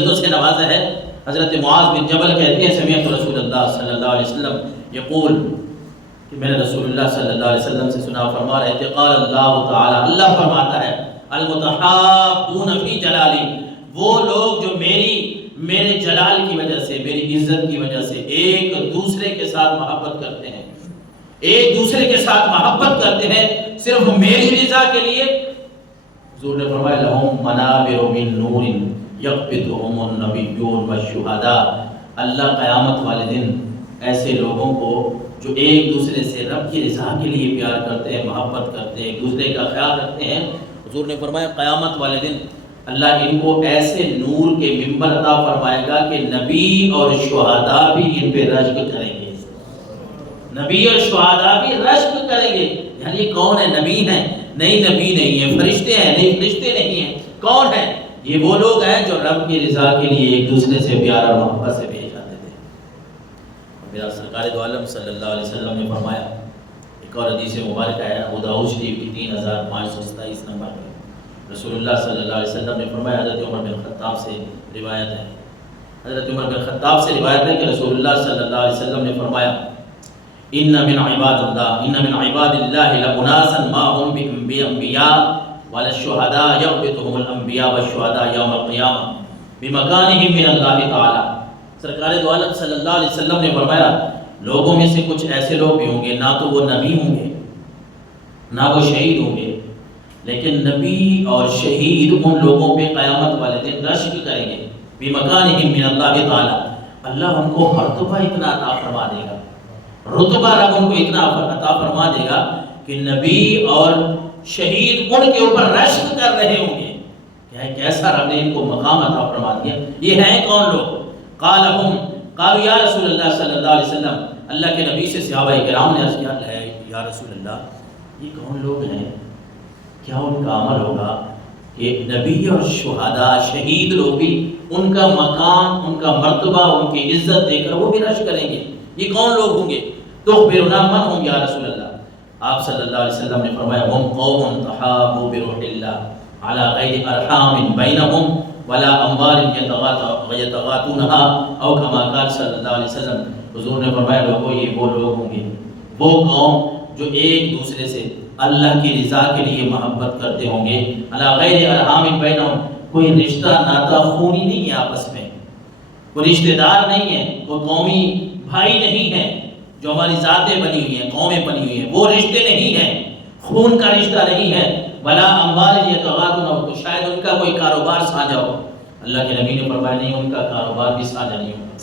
عزتوں سے نوازا ہے۔ حضرت معاذ بن جبل کہتے ہیں سمعت رسول اللہ صلی اللہ علیہ وسلم یقول، کہ میں نے رسول اللہ صلی اللہ علیہ وسلم سے سنا، فرما رہے تھے قال اللہ تعالی، اللہ فرماتا ہے المتحابون فی جلالی، وہ لوگ جو میرے جلال کی وجہ سے، میری عزت کی وجہ سے ایک دوسرے کے ساتھ محبت کرتے ہیں، ایک دوسرے کے ساتھ محبت کرتے ہیں صرف میری رضا کے لیے، حضور نے فرمایا لہم منابر من نور یقبضہم النبیون والشہداء، اللہ قیامت والے دن ایسے لوگوں کو جو ایک دوسرے سے رب کی رضا کے لیے پیار کرتے ہیں، محبت کرتے ہیں، ایک دوسرے کا خیال رکھتے ہیں، حضور نے فرمایا قیامت والے دن اللہ ان کو ایسے نور کے منبر عطا فرمائے گا کہ نبی اور شہداء بھی ان پہ رشک کریں گے، نبی اور شہداء بھی رشک کریں گے۔ یعنی یہ کون ہے؟ نبی ہیں؟ نہیں، نبی نہیں ہے۔ فرشتے ہیں؟ نہیں، فرشتے نہیں ہیں۔ کون ہیں؟ یہ وہ لوگ ہیں جو رب کی رضا کے لیے ایک دوسرے سے پیار اور محبت سے پیش آتے تھے۔ میرا سرکار دو عالم صلی اللہ علیہ وسلم نے فرمایا، ایک اور حدیث مبارکہ ہے ابو داؤد شریف کی 3527 نمبر میں، رسول اللہ صلی اللہ علیہ وسلم نے فرمایا، حضرت عمر بن خطاب سے روایت ہے، حضرت عمر بن خطاب سے روایت ہے کہ رسول اللہ صلی اللہ علیہ وسلم نے فرمایا ان من عباد اللہ لاناسا ما هم بانبیاء وللشهداء یغبطهم الانبیاء والشهداء یوم القیامہ بمکانهم من اللہ تعالی۔ سرکار دو عالم صلی اللہ علیہ وسلم نے فرمایا لوگوں میں سے کچھ ایسے لوگ بھی ہوں گے، نہ تو وہ نبی ہوں گے نہ وہ شہید ہوں گے، لیکن نبی اور شہید ان لوگوں پہ قیامت والے دن رشک کریں گے، بمکانہم من اللہ تعالی، اللہ ان کو مرتبہ اتنا عطا فرما دے گا، رتبہ رب ان کو اتنا عطا فرما دے گا کہ نبی اور شہید ان کے اوپر رشک کر رہے ہوں گے۔ کیسا رب نے ان کو مقام عطا فرما دیا۔ یہ ہیں کون لوگ؟ قالوا یا رسول اللہ صلی اللہ علیہ وسلم، اللہ کے نبی سے صحابہ کرام نے عرض کیا یا رسول اللہ یہ کون لوگ ہیں؟ کیا ان کا عمل ہوگا کہ نبی اور شہداء شہید لوگ بھی ان کا مقام، ان کا مرتبہ، ان کی عزت دیکھ کر وہ بھی رشک کریں گے؟ یہ کون لوگ ہوں گے؟ تخبرنا من ہم یا رسول اللہ، آپ صلی اللہ علیہ وسلم نے فرمایا ہم قوم تحابوا بروح اللہ علی غیر ارحام بینہم ولا اموال یتغاتونها او کما قال صلی اللہ علیہ وسلم۔ حضور نے فرمایا لوگوں یہ وہ لوگ ہوں گے، وہ قوم جو ایک دوسرے سے اللہ کی رضا کے لیے محبت کرتے ہوں گے، علی غیر ارحام بینہم، کوئی رشتہ ناتا خونی نہیں ہے آپس میں، کوئی رشتہ دار نہیں ہے، کوئی قومی بھائی نہیں ہے جو ہماری ذاتیں بنی ہوئی ہیں، قومیں بنی ہوئی ہیں، وہ رشتے نہیں ہیں، خون کا رشتہ نہیں ہے، بلا اموال یتغاتون، تو شاید ان کا کوئی کاروبار ساجھا ہو، اللہ کے نبی نے فرمایا نہیں، ان کا کاروبار بھی ساجھا نہیں ہوگا،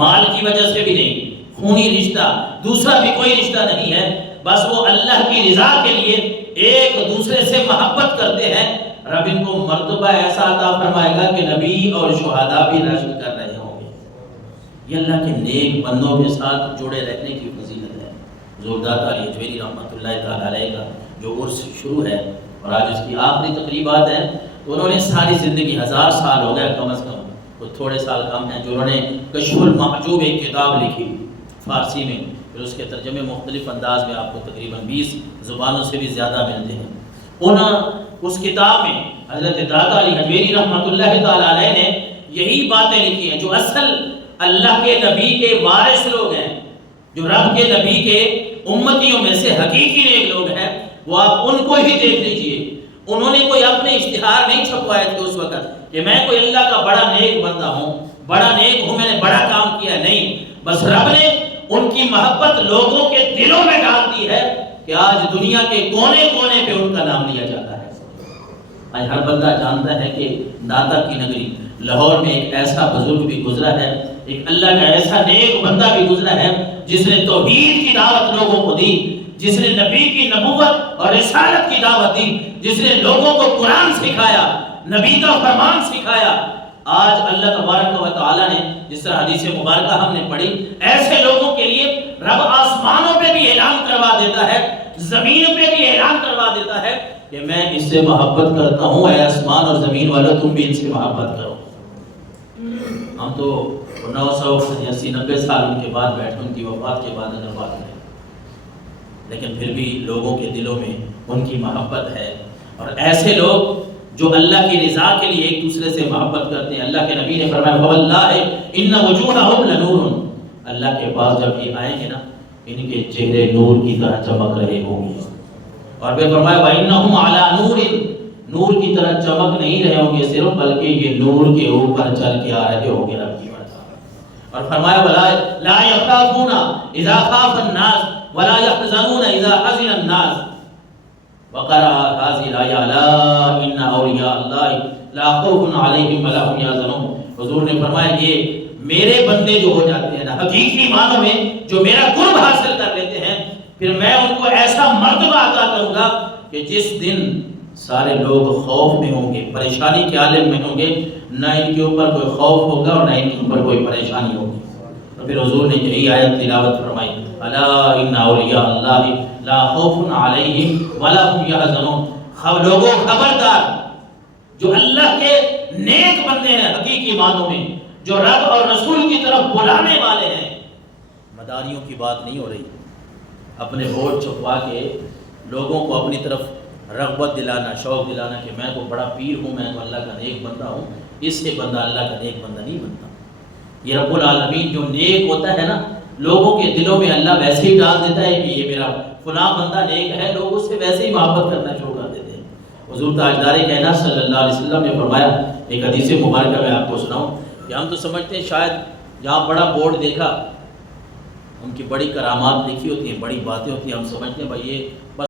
مال کی وجہ سے بھی نہیں، خونی رشتہ دوسرا بھی کوئی رشتہ نہیں ہے، بس وہ اللہ کی رضا کے لیے ایک دوسرے سے محبت کرتے ہیں، رب ان کو مرتبہ ایسا عطا فرمائے گا کہ نبی اور شہداء بھی رشک کر رہے ہوں گے۔ یہ اللہ کے نیک بندوں کے ساتھ جڑے رہنے کی فضیلت ہے۔ حضور داتا علی حجویری رحمۃ اللہ تعالی علیہ کا جو عرس شروع ہے اور آج اس کی آخری تقریبات ہیں، تو انہوں نے ساری زندگی 1000 سال ہو گئے کم از کم، وہ تھوڑے سال کم ہیں، جو انہوں نے کشف المحجوب ایک کتاب لکھی فارسی میں، پھر اس کے ترجمے مختلف انداز میں آپ کو تقریباً 20 زبانوں سے بھی زیادہ ملتے ہیں۔ اس کتاب میں حضرت داتا علی حجویری رحمۃ اللہ تعالی علیہ نے یہی باتیں لکھی ہیں جو اصل اللہ کے نبی کے وارث لوگ ہیں، جو رب کے نبی کے امتیوں میں سے حقیقی نیک لوگ ہیں، وہ آپ ان کو ہی دیکھ لیجئے۔ انہوں نے کوئی اپنے اشتہار نہیں چھپوائے تھے اس وقت کہ میں کوئی اللہ کا بڑا نیک بندہ ہوں، بڑا نیک ہوں، میں نے بڑا کام کیا، نہیں، بس رب نے ان کی محبت لوگوں کے دلوں میں ڈال دی ہے کہ آج دنیا کے کونے کونے پہ ان کا نام لیا جاتا ہے۔ آج ہر بندہ جانتا ہے کہ داتا کی نگری لاہور میں ایک ایسا بزرگ بھی گزرا ہے، ایک اللہ کا ایسا نیک بندہ بھی گزرا ہے جس نے توحید کی دعوت لوگوں کو دی، جس نے نبی کی نبوت اور رسالت کی دعوت دی، جس نے لوگوں کو قرآن سکھایا، نبی کا فرمان سکھایا۔ آج اللہ تبارک و تعالیٰ نے جس طرح حدیث مبارکہ ہم نے پڑھی، ایسے لوگوں کے لیے رب آسمانوں پہ بھی اعلان کروا دیتا ہے، زمین پہ بھی اعلان کروا دیتا ہے کہ میں اس سے محبت کرتا ہوں، اے آسمان اور زمین والوں تم بھی ان سے محبت کرو۔ ہم تو 980-90 سال ان کے بعد بیٹھے، ان کی وفات کے بعد اگر بات کریں، لیکن پھر بھی لوگوں کے دلوں میں ان کی محبت ہے۔ اور ایسے لوگ جو اللہ کی رضا کے لیے ایک دوسرے سے محبت کرتے ہیں. اللہ کے نبی نے فرمایا فواللہ ان وجوہہم لنور، اللہ کے پاس جب یہ آئیں گے نا ان کے چہرے نور کی طرح چمک رہے ہوں گے. اور پھر فرمایا وَإِنَّهُمْ عَلَى نُورٍ، نور کی طرح چمک نہیں رہے ہوں گے صرف، بلکہ یہ نور کے اوپر چل کے آ رہے ہوں گے رب کی مرضی. اور فرمایا لَا يَخَافُونَ إِذَا خَافَ النَّاسِ وَلَا يَحْزَنُونَ إِذَا حَزِنَ النَّاسِ. وقرأ هذه الآية ألا إن أولياء الله لا خوف عليهم ولا هم يحزنون. حضور نے فرمایا یہ میرے بندے جو ہو جاتے ہیں نا حقیقی معنوں میں جو میرا قرب حاصل کر لیتے ہیں، پھر میں ان کو ایسا مرتبہ عطا کروں گا کہ جس دن سارے لوگ خوف میں ہوں گے، پریشانی کے عالم میں ہوں گے، نہ ان کے اوپر کوئی خوف ہوگا اور نہ ان کے اوپر کوئی پریشانی ہوگی. تو پھر حضور نے یہی آیت تلاوت فرمائی الا ان اولیاء اللہ لا خوف علیہم ولا هم یحزنون. لوگوں خبردار، جو اللہ کے نیک بندے ہیں حقیقی معنوں میں، جو رب اور رسول کی طرف بلانے والے ہیں، مداریوں کی بات نہیں ہو رہی، اپنے ووٹ چھپوا کے لوگوں کو اپنی طرف رغبت دلانا، شوق دلانا کہ میں تو بڑا پیر ہوں، میں تو اللہ کا نیک بندہ ہوں. اس سے بندہ اللہ کا نیک بندہ نہیں بنتا. یہ رب العالمین جو نیک ہوتا ہے نا، لوگوں کے دلوں میں اللہ ویسے ہی ڈال دیتا ہے کہ یہ میرا فلاں بندہ نیک ہے، لوگ اس سے ویسے ہی محبت کرنا شروع کر دیتے ہیں. حضور تاجدار کائنات صلی اللہ علیہ وسلم نے فرمایا، ایک حدیث مبارکہ میں آپ کو سناؤں کہ ہم تو سمجھتے ہیں شاید جہاں بڑا بورڈ دیکھا، ان کی بڑی کرامات لکھی ہوتی ہیں، بڑی باتیں ہوتی ہیں، ہم سمجھتے ہیں بھائی یہ بس